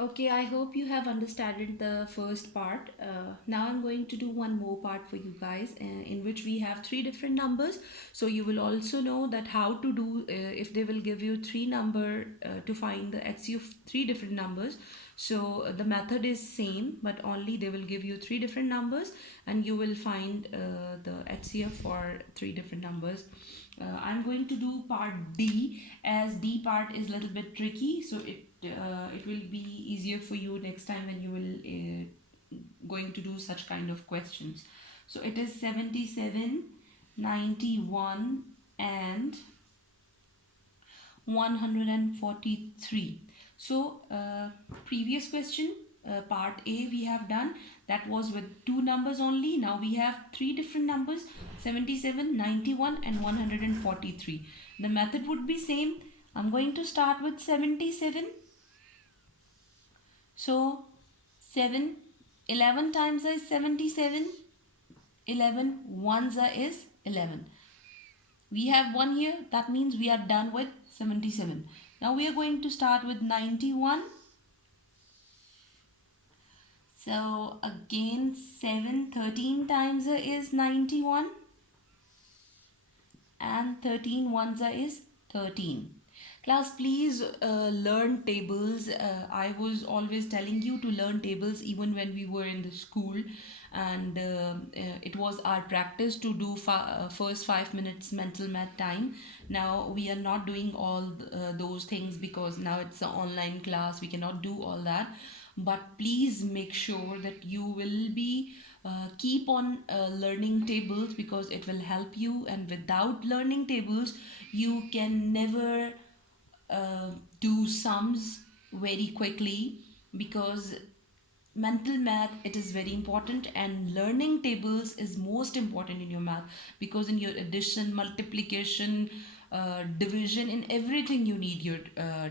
Okay, I hope you have understood the first part. Now I'm going to do one more part for you guys, in which we have three different numbers. So you will also know that how to do if they will give you three number to find the HCF of three different numbers. So the method is same, but only they will give you three different numbers, and you will find the HCF for three different numbers. I'm going to do part D, as D part is a little bit tricky, so it will be easier for you next time when you will going to do such kind of questions. So it is 77, 91 and 143. So previous question, part A we have done, that was with two numbers only. Now we have three different numbers, 77, 91 and 143. The method would be same. I'm going to start with 77. So 7, 11 times is 77, 11 ones is 11. We have 1 here, that means we are done with 77. Now we are going to start with 91. So again 7, 13 times is 91 and 13 ones is 13. Class, please learn tables. I was always telling you to learn tables even when we were in the school, and it was our practice to do first 5 minutes mental math time. Now we are not doing all those things because now it's an online class. We cannot do all that. But please make sure that you will be keep on learning tables, because it will help you, and without learning tables you can never do sums very quickly, because mental math, it is very important, and learning tables is most important in your math, because in your addition, multiplication, division, in everything you need your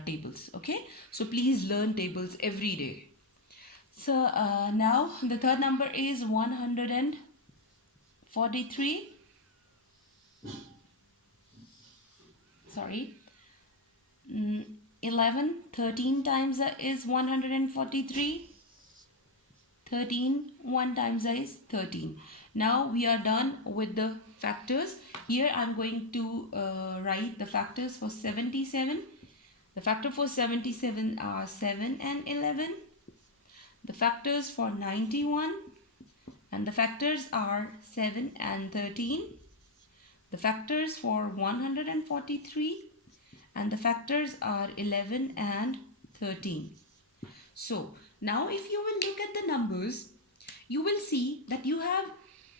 tables. Okay, so please learn tables every day. So now the third number is 143. Sorry. 11, 13 times is 143. 13, 1 times is 13. Now we are done with the factors. Here I'm going to write the factors for 77. The factor for 77 are 7 and 11. The factors for 91, and the factors are 7 and 13. The factors for 143, and the factors are 11 and 13. So now if you will look at the numbers, you will see that you have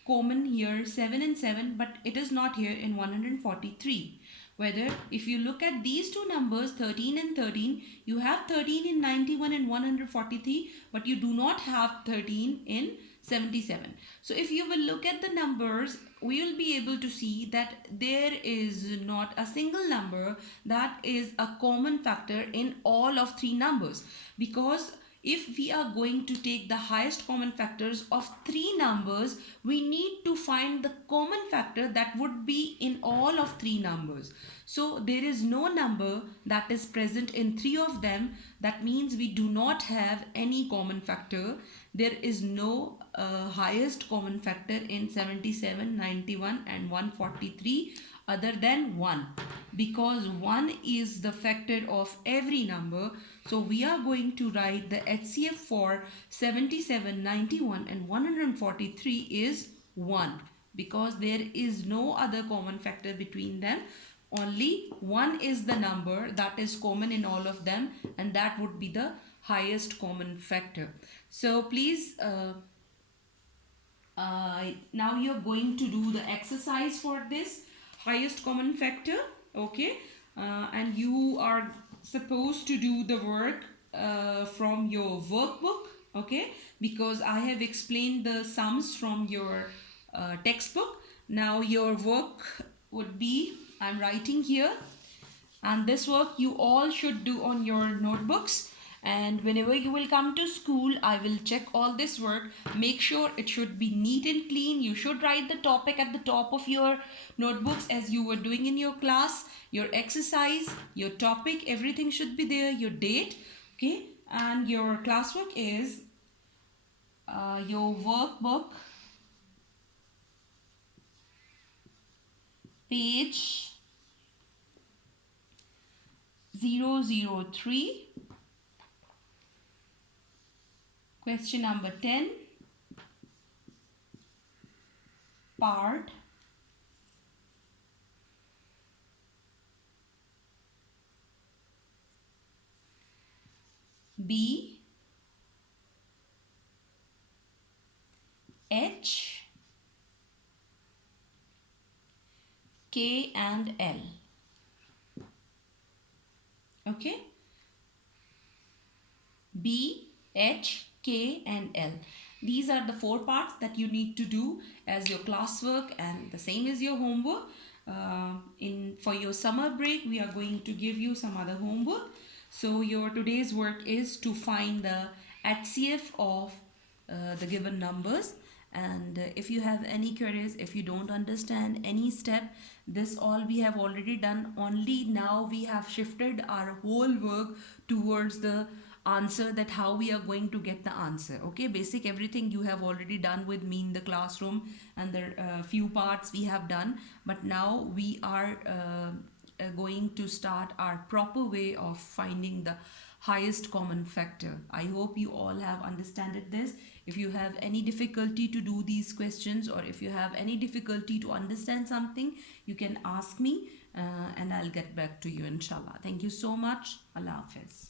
common here 7 and 7, but it is not here in 143. Whether if you look at these two numbers 13 and 13, you have 13 in 91 and 143, but you do not have 13 in 77. So if you will look at the numbers, we will be able to see that there is not a single number that is a common factor in all of three numbers, because if we are going to take the highest common factors of three numbers, we need to find the common factor that would be in all of three numbers. So there is no number that is present in three of them. That means we do not have any common factor. There is no highest common factor in 77, 91 and 143 other than 1, because 1 is the factor of every number. So we are going to write the HCF for 77, 91 and 143 is 1, because there is no other common factor between them. Only 1 is the number that is common in all of them, and that would be the highest common factor. So please now you're going to do the exercise for this highest common factor. Okay, and you are supposed to do the work from your workbook. Okay, because I have explained the sums from your textbook. Now your work would be, I'm writing here, and this work you all should do on your notebooks. And whenever you will come to school, I will check all this work. Make sure it should be neat and clean. You should write the topic at the top of your notebooks as you were doing in your class. Your exercise, your topic, everything should be there. Your date, okay, And your classwork is your workbook, page 003, question number 10, part B, H, K and L. Okay, B, H, K and L. These are the 4 parts that you need to do as your classwork, and the same is your homework. For your summer break, we are going to give you some other homework. So your today's work is to find the HCF of the given numbers. And if you have any queries, if you don't understand any step, this all we have already done. Only now we have shifted our whole work towards the answer, that how we are going to get the answer. Okay, basic everything you have already done with me in the classroom, and the few parts we have done, but now we are going to start our proper way of finding the highest common factor. I hope you all have understood this. If you have any difficulty to do these questions, or if you have any difficulty to understand something, you can ask me and I'll get back to you inshallah. Thank you so much. Allah Hafiz.